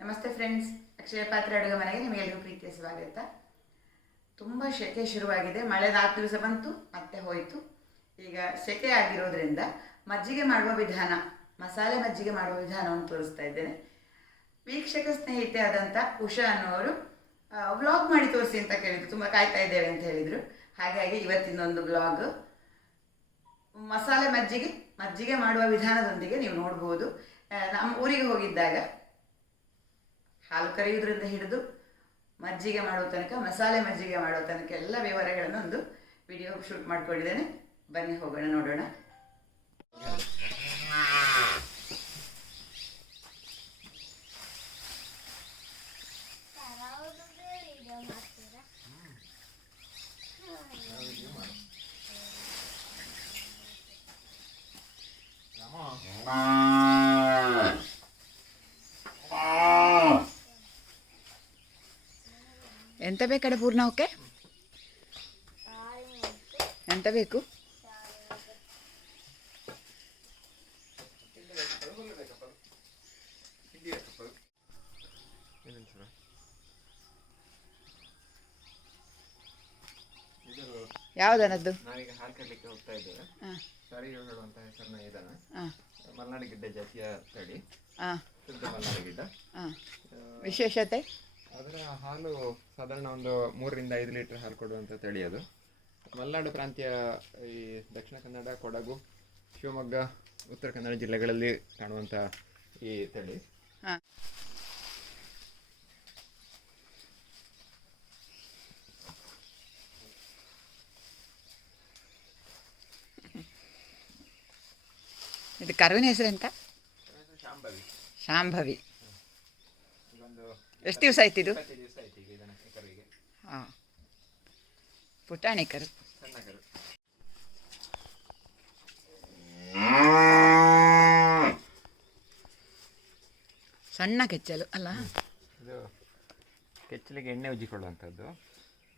ನಮಸ್ತೆ ಫ್ರೆಂಡ್ಸ್, ಅಕ್ಷಯ ಪಾತ್ರ ಅಡುಗೆ ಮನೆಗೆ ನಿಮಗೆಲ್ಲರಿಗೂ ಪ್ರೀತಿಯ ಸ್ವಾಗತ. ತುಂಬ ಸೆಕೆ ಶುರುವಾಗಿದೆ. ಮಳೆ 4 ದಿವಸ ಬಂತು, ಮತ್ತೆ ಹೋಯಿತು. ಈಗ ಸೆಕೆ ಆಗಿರೋದ್ರಿಂದ ಮಜ್ಜಿಗೆ ಮಾಡುವ ವಿಧಾನ, ಮಸಾಲೆ ಮಜ್ಜಿಗೆ ಮಾಡುವ ವಿಧಾನವನ್ನು ತೋರಿಸ್ತಾ ಇದ್ದೇನೆ. ವೀಕ್ಷಕ ಸ್ನೇಹಿತೆ ಆದಂಥ ಉಷಾ ಅನ್ನೋರು ವ್ಲಾಗ್ ಮಾಡಿ ತೋರಿಸಿ ಅಂತ ಕೇಳಿದ್ರು. ತುಂಬ ಕಾಯ್ತಾ ಇದ್ದೇವೆ ಅಂತ ಹೇಳಿದರು. ಹಾಗಾಗಿ ಇವತ್ತಿನೊಂದು ವ್ಲಾಗ್ ಮಸಾಲೆ ಮಜ್ಜಿಗೆ ಮಾಡುವ ವಿಧಾನದೊಂದಿಗೆ ನೀವು ನೋಡ್ಬೋದು. ನಮ್ಮ ಊರಿಗೆ ಹೋಗಿದ್ದಾಗ ಹಾಲು ಕರೆಯುವುದರಿಂದ ಹಿಡಿದು ಮಜ್ಜಿಗೆ ಮಾಡುವ ತನಕ, ಮಸಾಲೆ ಮಜ್ಜಿಗೆ ಮಾಡುವ ತನಕ ಎಲ್ಲ ವಿವರಗಳನ್ನು ಒಂದು ವಿಡಿಯೋ ಶೂಟ್ ಮಾಡ್ಕೊಂಡಿದ್ದೇನೆ. ಬನ್ನಿ ಹೋಗೋಣ, ನೋಡೋಣ. ಎಂತ ಬೇಕಡೆ ಪೂರ್ಣ? ಓಕೆ, ಎಂತ ಬೇಕು? ಯಾವುದನ್ನದ್ದು? ನಾವೀಗ ಹಾಲು ಕರ್ಲಿಕ್ಕೆ ಹೋಗ್ತಾ ಇದ್ದೇವೆ. ಸರಿ ಹೇಳುವಂತ ಹೆಸರಿನ ಇದನ್ನ ಮಲ್ನಾಡು ಗಿಡ್ಡ ಜಾತಿಯ ತಳಿ, ಶುದ್ಧ ಮಲ್ನಾಡು ಗಿಡ್ಡ. ವಿಶೇಷತೆ ಅದರ ಹಾಲು ಸಾಧಾರಣ ಒಂದು 3 ರಿಂದ 5 ಲೀಟರ್ ಹಾಲು ಕೊಡುವಂಥ ತಳಿ ಅದು. ಮಲೆನಾಡು ಪ್ರಾಂತ್ಯ, ಈ ದಕ್ಷಿಣ ಕನ್ನಡ, ಕೊಡಗು, ಶಿವಮೊಗ್ಗ, ಉತ್ತರ ಕನ್ನಡ ಜಿಲ್ಲೆಗಳಲ್ಲಿ ಕಾಣುವಂಥ ಈ ತಳಿ. ಇದು ಕರುವಿನ ಹೆಸರು ಎಂತ? ಶಾಂಭವಿ. ಶಾಂಭವಿ. ಎಷ್ಟು ದಿವಸ ಆಯ್ತು ಇದು? 20 ದಿವಸ ಆಯ್ತು ಈಗ ಇದನ್ನ ಕರುವಿಗೆ. ಹಾಂ, ಪುಟಾಣಿ ಕರು, ಸಣ್ಣ ಕರು. ಸಣ್ಣ ಕೆಚ್ಚಲು ಅಲ್ಲ? ಇದು ಕೆಚ್ಚಲಿಗೆ ಎಣ್ಣೆ ಉಜ್ಜಿಕೊಳ್ಳುವಂಥದ್ದು.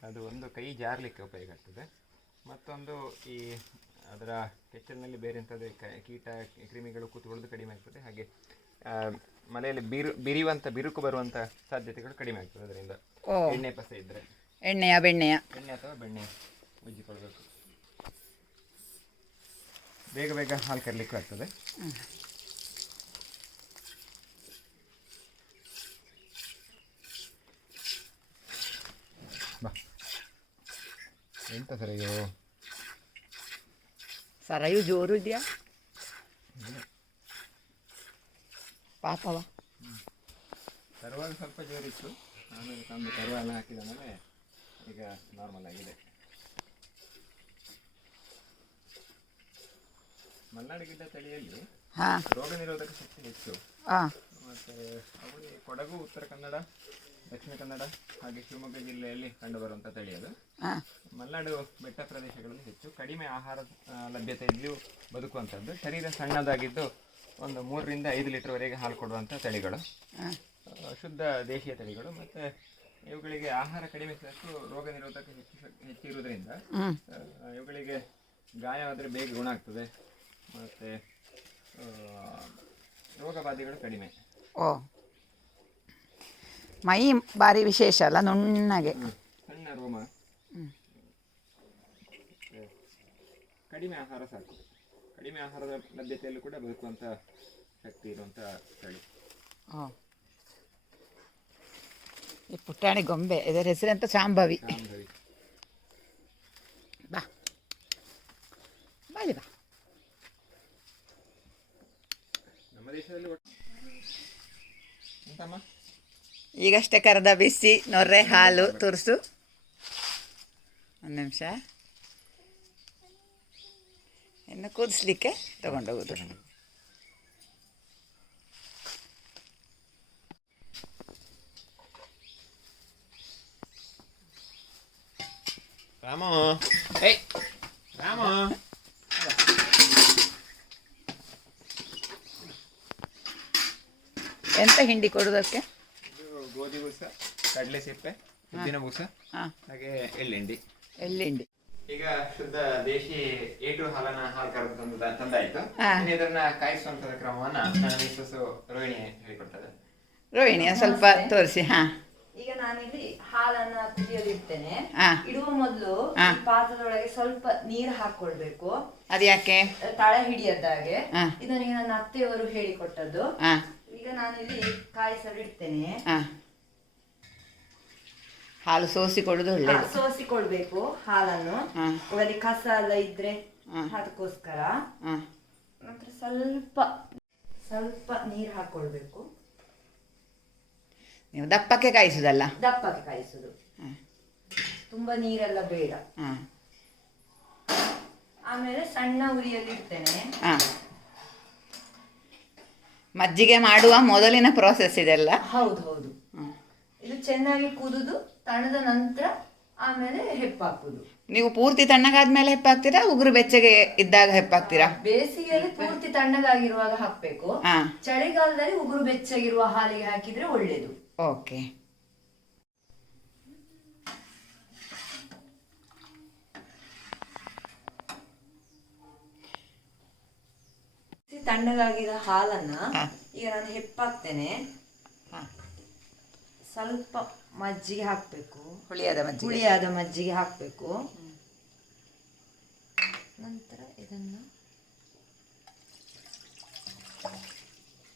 ಅದು ಒಂದು ಕೈ ಜಾರಲಿಕ್ಕೆ ಉಪಯೋಗ ಆಗ್ತದೆ. ಮತ್ತೊಂದು ಈ ಅದರ ಕೆಚ್ಚಲಿನಲ್ಲಿ ಬೇರೆ ಎಂಥದ್ದು ಕೀಟ ಕ್ರಿಮಿಗಳು ಕೂತ್ಕೊಳ್ಳೋದು ಕಡಿಮೆ ಆಗ್ತದೆ. ಹಾಗೆ ಮನೆಯಲ್ಲಿ ಬಿರುಕು ಬರುವಂಥ ಸಾಧ್ಯತೆಗಳು ಕಡಿಮೆ ಆಗ್ತದೆ ಅದರಿಂದ. ಎಣ್ಣೆ ಪಸೆ ಇದ್ದರೆ ಎಣ್ಣೆ ಅಥವಾ ಬೆಣ್ಣೆ ಉಜ್ಜಿಕೊಳ್ಬೇಕು. ಬೇಗ ಹಾಲು ಕರಲಿಕ್ಕೂ ಆಗ್ತದೆ. ಬಾ, ಎಂತ ಸರಯು ಜೋರು ಇದೆಯಾ ಪಾಪವ? ತರುವಾಗ ಸ್ವಲ್ಪ ಜೋರಿತ್ತು, ಆಮೇಲೆ ತಂದು ತರುವ ಎಲ್ಲ ಹಾಕಿದ ಮೇಲೆ ಈಗ ನಾರ್ಮಲ್ ಆಗಿದೆ. ಮಲ್ನಾಡು ಗಿಡ್ಡ ತಳಿಯಲ್ಲಿ ರೋಗ ನಿರೋಧಕ ಶಕ್ತಿ ಹೆಚ್ಚು. ಮತ್ತು ಅವು ಕೊಡಗು, ಉತ್ತರ ಕನ್ನಡ, ದಕ್ಷಿಣ ಕನ್ನಡ ಹಾಗೆ ಶಿವಮೊಗ್ಗ ಜಿಲ್ಲೆಯಲ್ಲಿ ಕಂಡುಬರುವಂಥ ತಳಿ ಅದು. ಮಲೆನಾಡು ಬೆಟ್ಟ ಪ್ರದೇಶಗಳಲ್ಲಿ ಹೆಚ್ಚು ಕಡಿಮೆ ಆಹಾರ ಲಭ್ಯತೆಯಲ್ಲಿಯೂ ಬದುಕುವಂಥದ್ದು. ಶರೀರ ಸಣ್ಣದಾಗಿದ್ದು ಒಂದು 3 ರಿಂದ 5 ಲೀಟರ್ವರೆಗೆ ಹಾಲು ಕೊಡುವಂಥ ತಳಿಗಳು, ಶುದ್ಧ ದೇಶೀಯ ತಳಿಗಳು. ಮತ್ತು ಇವುಗಳಿಗೆ ಆಹಾರ ಕಡಿಮೆ ಸಿಕ್ಕೂ ರೋಗ ನಿರೋಧಕ ಹೆಚ್ಚಿರುವುದರಿಂದ ಇವುಗಳಿಗೆ ಗಾಯವಾದರೆ ಬೇಗ ಗುಣ ಆಗ್ತದೆ. ಮತ್ತು ರೋಗ ಬಾಧೆಗಳು ಕಡಿಮೆ. ಮೈ ಭಾರಿ ವಿಶೇಷ ಅಲ್ಲ, ನುಣ್ಣಗೆ, ಸಣ್ಣ ರೋಮ, ಕಡಿಮೆ ಆಹಾರ ಸಾಕು. ಕಡಿಮೆ ಆಹಾರದ ಲಭ್ಯತೆಯಲ್ಲೂ ಕೂಡ ಬದುಕುವಂಥ ಶಕ್ತಿ ಇರುವಂಥ ತಳಿ. ಈ ಪುಟಾಣಿ ಗೊಂಬೆ, ಇದರ ಹೆಸರೆಂತ? ಶಾಂಭವಿ. ಬಾ ಬಾಲಿ ಬಾ. ನಮ್ಮ ದೇಶದಲ್ಲಿ ಎಂತಮ್ಮ? ಈಗಷ್ಟೇ ಕರೆದ ಬಿಸಿ ನೊರೆ ಹಾಲು ತುರಿಸು. ಒಂದು ನಿಮಿಷ, ಇನ್ನು ಕುದಿಸ್ಲಿಕ್ಕೆ ತಗೊಂಡೋಗುದು. ರಾಮ, ರಾಮ, ಎಂತ ಹಿಂಡಿ ಕೊಡೋದಕ್ಕೆ? ಗೋಧಿ ಬೂಸ, ಕಡಲೆ ಸಿಪ್ಪೆ, ಪುದೀನ ಬೂಸ, ಹಾಗೆ ಎಳ್ಳಿಂಡಿ. ಈಗ ಶುದ್ಧ ದೇಶಿ ಏಟು ಹಾಲು ತಂದಾಯ್ತು. ಇದನ್ನ ಕಾಯಿಸುವಂತ ಕ್ರಮವನ್ನ ನನ್ನ ಮಿಸ್ಸಸ್ ರೋಹಿಣಿ ಹೇಳಿಕೊಡ್ತಾರೆ. ರೋಹಿಣಿ ಸ್ವಲ್ಪ ತೋರಿಸಿ. ಹಾ, ಈಗ ನಾನಿಲ್ಲಿ ಹಾಲನ್ನ ಕುದಿಯಲು ಇಡ್ತೇನೆ. ಹಾ. ಇಡುವ ಮೊದಲು ಪಾತ್ರದೊಳಗೆ ಸ್ವಲ್ಪ ನೀರು ಹಾಕೊಳ್ಬೇಕು. ಅದು ಯಾಕೆ? ತಳ ಹಿಡಿಯದ್ದಾಗೆ. ಇದನ್ನ ನನ್ನ ಅತ್ತೆಯವರು ಹೇಳಿಕೊಟ್ಟದ್ದು. ಈಗ ನಾನಿಲ್ಲಿ ಕಾಯಿಸಲು ಇಡ್ತೇನೆ. ಹಾಲು ಸೋಸಿಕೊಳ್ಳುದು ಒಳ್ಳೆಯದು. ಸೋಸಿಕೊಳ್ಬೇಕು ಹಾಲನ್ನು. ಒಳಗೆ ಕಸ ಎಲ್ಲ ಇದ್ರೆ ಅದಕ್ಕೋಸ್ಕರ. ನಂತರ ಸ್ವಲ್ಪ ಸ್ವಲ್ಪ ನೀರು ಹಾಕೊಳ್ಬೇಕು. ನೀವು ದಪ್ಪಕ್ಕೆ ಕಾಯಿಸುದಲ್ಲ? ದಪ್ಪಕ್ಕೆ ಕಾಯಿಸುದು, ತುಂಬಾ ನೀರೆಲ್ಲ ಬೇಡ. ಆಮೇಲೆ ಸಣ್ಣ ಉರಿಯಲ್ಲಿ ಇಡ್ತೇನೆ. ಮಜ್ಜಿಗೆ ಮಾಡುವ ಮೊದಲಿನ ಪ್ರೋಸೆಸ್ ಇದೆಲ್ಲ? ಹೌದು ಹೌದು. ಇದು ಚೆನ್ನಾಗಿ ಕುದಿದು ತಣದ ನಂತರ ಆಮೇಲೆ ಹೆಪ್ಪಾಕುದು. ನೀವು ಪೂರ್ತಿ ತಣ್ಣಗಾದ್ಮೇಲೆ ಹೆಪ್ಪಾಕ್ತೀರಾ, ಉಗುರು ಬೆಚ್ಚಗೆ ಇದ್ದಾಗ ಹೆಪ್ಪಾಕ್ತೀರಾ? ಬೇಸಿಗೆಯಲ್ಲಿ ಪೂರ್ತಿ ತಣ್ಣಗಾಗಿರುವಾಗ ಹಾಕ್ಬೇಕು. ಚಳಿಗಾಲದಲ್ಲಿ ಉಗುರು ಬೆಚ್ಚಗಿರುವ ಹಾಲಿಗೆ ಹಾಕಿದ್ರೆ ಒಳ್ಳೇದು. ಓಕೆ. ತಣ್ಣಗಾಗಿರೋ ಹಾಲನ್ನ ಈಗ ನಾನು ಹೆಪ್ಪಾಕ್ತೇನೆ. ಸ್ವಲ್ಪ ಮಜ್ಜಿಗೆ ಹಾಕ್ಬೇಕು, ಹುಳಿಯಾದ ಮಜ್ಜಿಗೆ ಹಾಕ್ಬೇಕು. ನಂತರ ಇದನ್ನ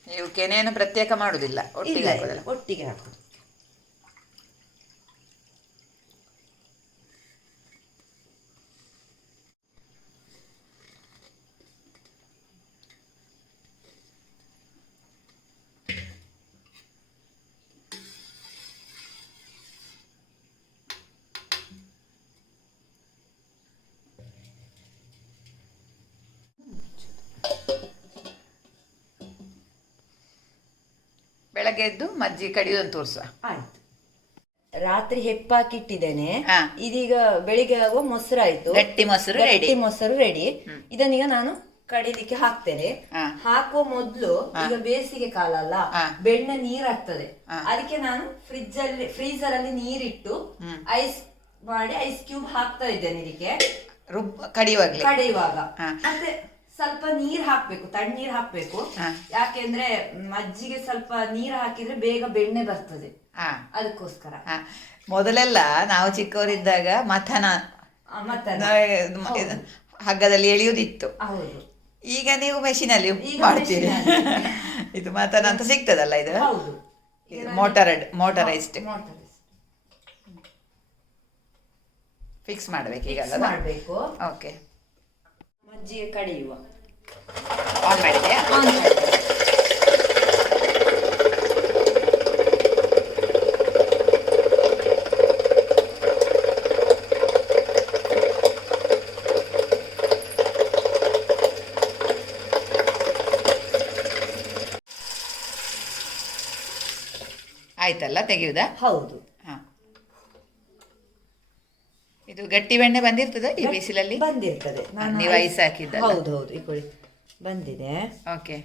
ನೀವು ಕೆನೆಯನ್ನು ಪ್ರತ್ಯೇಕ ಮಾಡುದಿಲ್ಲ, ಒಟ್ಟಿಗೆ ಹಾಕುದು. ಬೆಳಗ್ಗೆ ಎದ್ದು ಮಜ್ಜಿಗೆ ಕಡಿಯೋದನ್ನು ತೋರಿಸುವ. ಆಯ್ತು. ರಾತ್ರಿ ಹೆಪ್ಪಾಕಿಟ್ಟಿದ್ದೇನೆ. ಇದೀಗ ಬೆಳಿಗ್ಗೆ ಆಗುವ ಮೊಸರು ಆಯ್ತು. ಗಟ್ಟಿ ಮೊಸರು ರೆಡಿ. ಇದನ್ನೀಗ ನಾನು ಕಡಿಲಿಕ್ಕೆ ಹಾಕ್ತೇನೆ. ಹಾಕುವ ಮೊದ್ಲು ಈಗ ಬೇಸಿಗೆ ಕಾಲ ಅಲ್ಲ, ಬೆಣ್ಣೆ ನೀರಾಗ್ತದೆ. ಅದಕ್ಕೆ ನಾನು ಫ್ರೀಜರ್ ಅಲ್ಲಿ ನೀರಿಟ್ಟು ಐಸ್ ಮಾಡಿ ಐಸ್ ಕ್ಯೂಬ್ ಹಾಕ್ತಾ ಇದ್ದೇನೆ ಇದಕ್ಕೆ ಕಡಿಯುವಾಗ. ಮತ್ತೆ ಸ್ವಲ್ಪ ನೀರ್ ಹಾಕ್ಬೇಕು, ತಣ್ಣೀರ್ ಹಾಕ್ಬೇಕು. ಯಾಕೆಂದ್ರೆ ಮಜ್ಜಿಗೆ ಸ್ವಲ್ಪ ನೀರ್ ಹಾಕಿದ್ರೆ ಬೇಗ ಬೆಣ್ಣೆ ಬರ್ತದೆ, ಅದಕ್ಕೋಸ್ಕರ. ಮೊದಲೆಲ್ಲ ನಾವು ಚಿಕ್ಕವರಿದ್ದಾಗ ಮಥನ ಹಗ್ಗದಲ್ಲಿ ಎಳೆಯುವುದಿತ್ತು. ಹೌದು. ಈಗ ನೀವು ಮೆಷಿನಲ್ಲಿ ಮಾಡ್ತೀರಿ. ಇದು ಮಥನ ಅಂತ ಸಿಗ್ತದಲ್ಲ, ಇದು ಮೋಟರೈಸ್ಡ್. ಫಿಕ್ಸ್ ಮಾಡ್ಬೇಕು ಈಗ ಮಾಡ್ಬೇಕು. ಓಕೆ. ಮಜ್ಜಿಗೆ ಕಡಿಯುವ. ಆನ್ ಮಾಡಿದ್ಯಾ? ಆಯ್ತಲ್ಲ, ತೆಗೆಯುವುದಾ? ಹೌದು. ಇದು ಗಟ್ಟಿ ಬೆಣ್ಣೆ ಬಂದಿರ್ತದೆ ಈ ಬಿಸಿಲಲ್ಲಿ? ಬಂದಿರ್ತದೆ. ನೀವು ಐಸ್ ಹಾಕಿದ್ದ? ಹೌದು ಹೌದು, ಇಕೊಳ್ಳಿ ಬಂದಿದೆ. ಓಕೆ.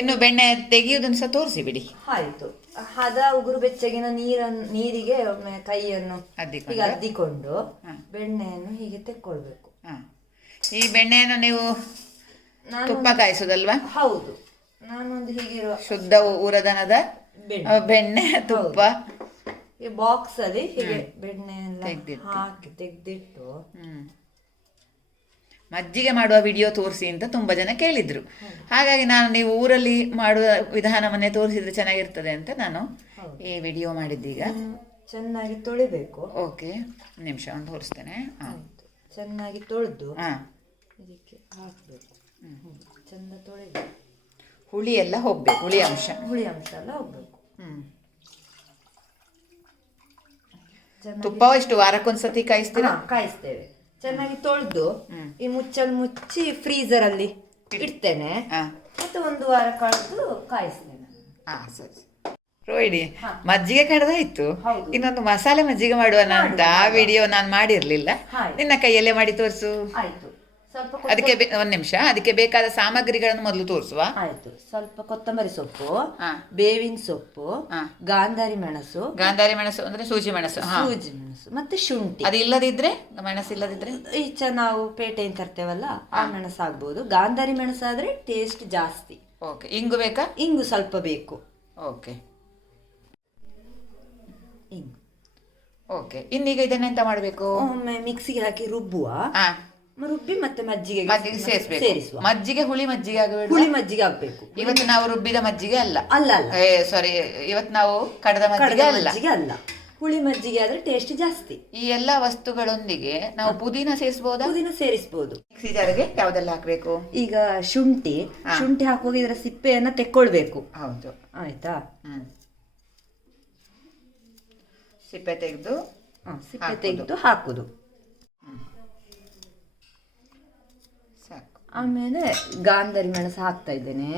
ಇನ್ನು ಬೆಣ್ಣೆ ತೆಗೆಯುವುದನ್ನು ಸಹ ತೋರಿಸಿ ಬಿಡಿ. ಆಯ್ತು. ಹದ ಉಗುರು ಬೆಚ್ಚಗಿನ ನೀರಿಗೆ ಒಮ್ಮೆ ಕೈಯನ್ನು ಹೀಗೆ ಅದ್ದಿಕೊಂಡು ಬೆಣ್ಣೆಯನ್ನು ಹೀಗೆ ತೆಕ್ಕೊಳ್ಬೇಕು. ಈ ಬೆಣ್ಣೆಯನ್ನು ನೀವು ತುಪ್ಪ ಕಾಯಿಸೋದಲ್ವಾ? ಹೌದು. ನಾನೊಂದು ಹೀಗಿರುವ ಶುದ್ಧ ಊರದನದ ಬೆಣ್ಣೆ ತುಪ್ಪ ಈ ಬಾಕ್ಸ್ ಅಲ್ಲಿ ಹೀಗೆ ಬೆಣ್ಣೆ ಎಲ್ಲ ಹಾಕಿ ತೆಗೆದಿಟ್ಟು ಮಜ್ಜಿಗೆ ಮಾಡುವ ವಿಡಿಯೋ ತೋರಿಸಿ ಅಂತ ತುಂಬಾ ಜನ ಕೇಳಿದ್ರು. ಹಾಗಾಗಿ ನಾನು ನೀವು ಊರಲ್ಲಿ ಮಾಡುವ ವಿಧಾನವನ್ನೇ ತೋರಿಸಿದ್ರೆ ಚೆನ್ನಾಗಿರ್ತದೆ ಅಂತ ನಾನು ಈ ವಿಡಿಯೋ ಮಾಡಿದ್ದೀಗ. ಚೆನ್ನಾಗಿ ತೊಳಿಬೇಕು. ಓಕೆ, ನಿಮಿಷ ಒಂದು ತೋರಿಸ್ತೇನೆ. ಚೆನ್ನಾಗಿ ತೊಳೆದು ಇದಕ್ಕೆ ಹಾಕಬೇಕು. ಚಂದ ತೊಳಿಬೇಕು. ಹುಳಿ ಎಲ್ಲ ಹೋಗ್ಬೇಕು, ಹುಳಿ ಅಂಶ ಎಲ್ಲ ಹೋಗ್ಬೇಕು. ತುಪ್ಪ ಎಷ್ಟು ವಾರಕ್ಕೊಂದ್ಸತಿ ಕಾಯಿಸ್ತೀರಾ? ಕಾಯಿಸ್ತೇವೆ. ಚೆನ್ನಾಗಿ ತೊಳೆದು ಈ ಮುಚ್ಚಲ್ ಮುಚ್ಚಿ ಫ್ರೀಜರ್ ಅಲ್ಲಿ ಇಡ್ತೇನೆ. ಮತ್ತೆ ಒಂದು ವಾರ ಕಳೆದು ಕಾಯಿಸ್ತೇನೆ. ಸರಿ. ರೋಹಿಣಿ, ಮಜ್ಜಿಗೆ ಕಡ್ದಾಯ್ತು. ಇನ್ನೊಂದು ಮಸಾಲೆ ಮಜ್ಜಿಗೆ ಮಾಡುವನ ಅಂತ ಆ ವಿಡಿಯೋ ನಾನು ಮಾಡಿರ್ಲಿಲ್ಲ. ನಿನ್ನ ಕೈಯಲ್ಲೇ ಮಾಡಿ ತೋರಿಸು. ಆಯ್ತು. ಅದಕ್ಕೆ ಒಂದ್ ನಿಮಿಷ, ಅದಕ್ಕೆ ಬೇಕಾದ ಸಾಮಗ್ರಿಗಳನ್ನು ಮೊದಲು ತೋರಿಸುವ. ಆಯ್ತು. ಸ್ವಲ್ಪ ಕೊತ್ತಂಬರಿ ಸೊಪ್ಪು, ಬೇವಿನ ಸೊಪ್ಪು, ಗಾಂಧಾರಿ ಮೆಣಸು ಅಂದ್ರೆ ಸೂಜಿ ಮೆಣಸು ಮತ್ತೆ ಶುಂಠಿ. ಅದು ಇಲ್ಲದಿದ್ರೆ, ಮೆಣಸು ಇಲ್ಲದಿದ್ರೆ ಈಚೆ ನಾವು ಪೇಟೆಯಿಂದ ತರ್ತೇವಲ್ಲ ಆ ಮೆಣಸು ಆಗ್ಬೋದು. ಗಾಂಧಾರಿ ಮೆಣಸಾದ್ರೆ ಟೇಸ್ಟ್ ಜಾಸ್ತಿ. ಓಕೆ, ಇಂಗು ಬೇಕಾ? ಇಂಗು ಸ್ವಲ್ಪ ಬೇಕು. ಓಕೆ ಇಂಗು. ಓಕೆ, ಇನ್ನೀಗ ಇದನ್ನೆಂತ ಮಾಡಬೇಕು? ಒಮ್ಮೆ ಮಿಕ್ಸಿಗೆ ಹಾಕಿ ರುಬ್ಬುವ. ರುಬ್ಬಿ ಮತ್ತೆ ಮಜ್ಜಿಗೆ ಸೇರಿಸುವ. ಮಜ್ಜಿಗೆ ಹುಳಿ ಮಜ್ಜಿಗೆ ಆಗಬೇಕು. ಹುಳಿ ಮಜ್ಜಿಗೆ ಆಗ್ಬೇಕು. ಇವತ್ತು ನಾವು ರುಬ್ಬಿದ ಮಜ್ಜಿಗೆ ಅಲ್ಲ. ಅಲ್ಲ ಅಲ್ಲ, ಸಾರಿ, ಇವತ್ತು ನಾವು ಕಡದ ಮಜ್ಜಿಗೆ ಅಲ್ಲ. ಹುಳಿ ಮಜ್ಜಿಗೆ ಆದ್ರೆ ಟೇಸ್ಟ್ ಜಾಸ್ತಿ. ಈ ಎಲ್ಲಾ ವಸ್ತುಗಳೊಂದಿಗೆ ನಾವು ಪುದೀನ ಸೇರಿಸಬಹುದಾ? ಪುದೀನ ಸೇರಿಸಬಹುದು. ಮಿಕ್ಸಿ ಜಾರ್ಗೆ ಯಾವ್ದೆಲ್ಲ ಹಾಕ್ಬೇಕು? ಈಗ ಶುಂಠಿ ಹಾಕುವಾಗ ಇದರ ಸಿಪ್ಪೆಯನ್ನ ತೆಕ್ಕೊಳ್ಬೇಕು. ಹೌದು, ಆಯ್ತಾ? ಸಿಪ್ಪೆ ತೆಗೆದು ಹಾಕುದು. ಸಾಕು. ಆಮೇಲೆ ಗಾಂಧಾರಿ ಮೆಣಸು ಹಾಕ್ತಾ ಇದ್ದೇನೆ.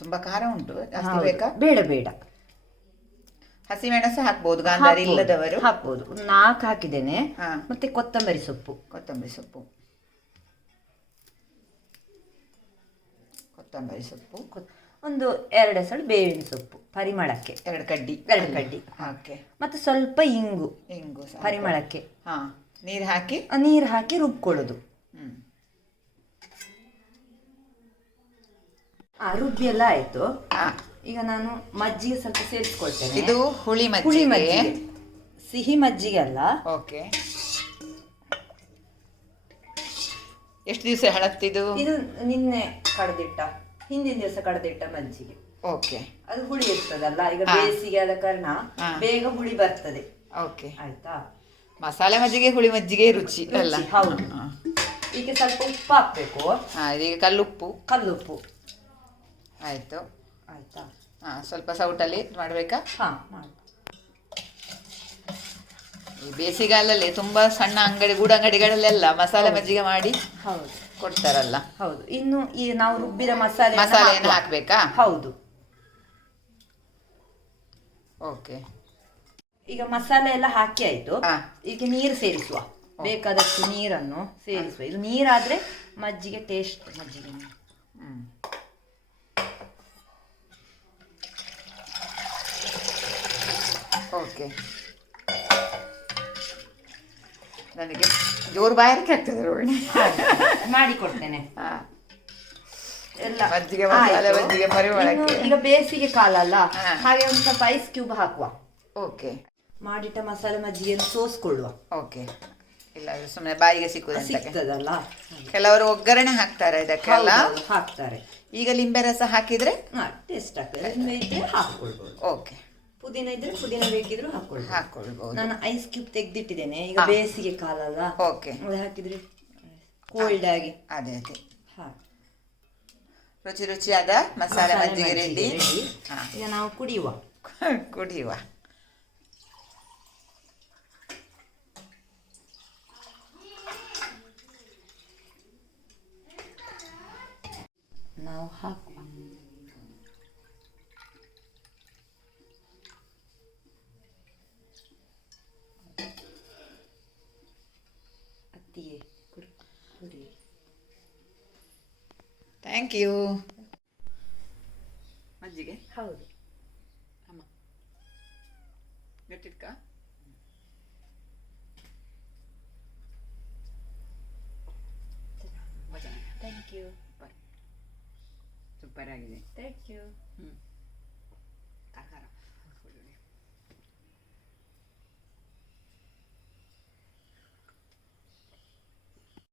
ತುಂಬಾ ಖಾರ ಉಂಟು, ಜಾಸ್ತಿ ಬೇಕಾ? ಬೇಡ. ಹಸಿ ಮೆಣಸು ಹಾಕ್ಬಹುದು, ಗಾಂಧಾರಿ ಇಲ್ಲದವರು ಹಾಕ್ಬಹುದು. 4 ಹಾಕಿದ್ದೇನೆ. ಮತ್ತೆ ಕೊತ್ತಂಬರಿ ಸೊಪ್ಪು ಒಂದು 2 ಎಸಳು ಬೇವಿನ ಸೊಪ್ಪು ಪರಿಮಳಕ್ಕೆ. 2 ಕಡ್ಡಿ. ಓಕೆ. ಮತ್ತೆ ಸ್ವಲ್ಪ ಇಂಗು ಪರಿಮಳಕ್ಕೆ. ನೀರು ಹಾಕಿ ರುಬ್ಕೊಳ್ಳೋದು. ರುಬ್ಬಿ ಎಲ್ಲ ಆಯ್ತು. ಈಗ ನಾನು ಮಜ್ಜಿಗೆ ಸ್ವಲ್ಪ ಸೇರಿಸ್ಕೊಳ್ತೇನೆ. ಇದು ಹುಳಿ ಮಜ್ಜಿಗೆ, ಸಿಹಿ ಮಜ್ಜಿಗೆ ಅಲ್ಲ. ಓಕೆ. ಎಷ್ಟು ದಿವಸ ಹಳತ್ತಿದು? ಇದು ಹಿಂದಿನ ದಿವಸ ಕಡ್ದಿಟ್ಟ ಮಜ್ಜಿಗೆ. ಓಕೆ. ಅದು ಹುಳಿ ಇರ್ತದಲ್ಲ, ಈಗ ಬೇಸಿಗೆ ಆದ ಕಾರಣ ಬೇಗ ಹುಳಿ ಬರ್ತದೆ. ಓಕೆ, ಆಯ್ತಾ? ಮಸಾಲೆ ಮಜ್ಜಿಗೆ ಹುಳಿ ಮಜ್ಜಿಗೆ ರುಚಿ ಅಲ್ಲ? ಹೌದು. ಈಗ ಸ್ವಲ್ಪ ಉಪ್ಪು ಹಾಕ್ಬೇಕು. ಈಗ ಕಲ್ಲುಪ್ಪು. ಆಯ್ತಾ? ಸ್ವಲ್ಪ ಸೌಟಲ್ಲಿ ಮಾಡಬೇಕಾ? ಮಾಡಿ. ಈ ಬೇಸಿಗೆಗಾಲಲ್ಲಿ ತುಂಬಾ ಸಣ್ಣ ಗೂಡಂಗಡಿಗಳಲ್ಲೆಲ್ಲ ಮಸಾಲೆ ಮಜ್ಜಿಗೆ ಮಾಡಿ ಕೊಡ್ತಾರಲ್ಲ. ಹೌದು. ಇನ್ನು ಈ ನಾವು ರುಬ್ಬಿದ ಮಸಾಲೆಯನ್ನು ಹಾಕ್ಬೇಕಾ? ಹೌದು. ಓಕೆ. ಈಗ ಮಸಾಲೆ ಎಲ್ಲ ಹಾಕಿ ಆಯ್ತು. ಈಗ ನೀರು ಸೇರಿಸುವ. ಬೇಕಾದಷ್ಟು ನೀರನ್ನು ಸೇರಿಸುವ. ಇದು ನೀರಾದ್ರೆ ಮಜ್ಜಿಗೆ ಟೇಸ್ಟ್. ಮಜ್ಜಿಗೆ ಓಕೆ. ನನಗೆ ಜೋರು ಬಾಯಾರಿಕೆ ಆಗ್ತದೆ ರೋಹಿಣಿ. ಮಾಡಿಕೊಡ್ತೇನೆ ಎಲ್ಲ. ಮಜ್ಜಿಗೆ ಮಸಾಲೆ ಮಜ್ಜಿಗೆ ಪರಿಮಳಕ್ಕೆ. ಈಗ ಬೇಸಿಗೆ ಕಾಲ ಅಲ್ಲ, ಹಾಗೆ ಒಂದು ಸ್ವಲ್ಪ ಐಸ್ ಕ್ಯೂಬ್ ಹಾಕುವ. ಓಕೆ. ಮಾಡಿಟ್ಟ ಮಸಾಲೆ ಮಜ್ಜಿಗೆಯನ್ನು ಸೋಸ್ಕೊಳ್ಳುವ. ಓಕೆ. ಇಲ್ಲ ಸುಮ್ಮನೆ ಬಾಯಿಗೆ ಸಿಗ್ತದಲ್ಲ. ಕೆಲವರು ಒಗ್ಗರಣೆ ಹಾಕ್ತಾರೆ ಇದಕ್ಕೆಲ್ಲ. ಹಾಕ್ತಾರೆ. ಈಗ ಲಿಂಬೆ ರಸ ಹಾಕಿದ್ರೆ ಟೇಸ್ಟ್ ಆಗ್ತದೆ. ಲಿಂಬೆ ಇದ್ರೆ ಹಾಕೊಳ್ಬಹುದು. ಓಕೆ. ಪುದೀನ ಇದ್ರೆ ಪುದೀನ ಬೇಕಿದ್ರು ಹಾಕೊಳ್ಬಹುದು. ನಾನು ಐಸ್ ಕ್ಯೂಬ್ ತೆಗ್ದಿಟ್ಟಿದ್ದೇನೆ. ಈಗ ಬೇಸಿಗೆ ಕಾಲ ಅಲ್ಲ. ಓಕೆ. ಅದು ಹಾಕಿದ್ರೆ ಕೋಲ್ಡ್ ಆಗಿ. ಅದೇ ರುಚಿಯಾದ ಮಸಾಲೆ ಮಜ್ಜಿಗೆ ರೆಡಿ. ಈಗ ನಾವು ಕುಡಿಯುವ. ನಾವು ಹಾಕುವ. ಕುಡಿ. Thank you. ಮಜ್ಜಿಗೆ ಹೌದು. ಅಮ್ಮ ಗಟ್ಟಿಟ್ಕ. Thank you. ಸೂಪರ್ ಆಗಿದೆ. Thank you. ಕಾಕಾರ.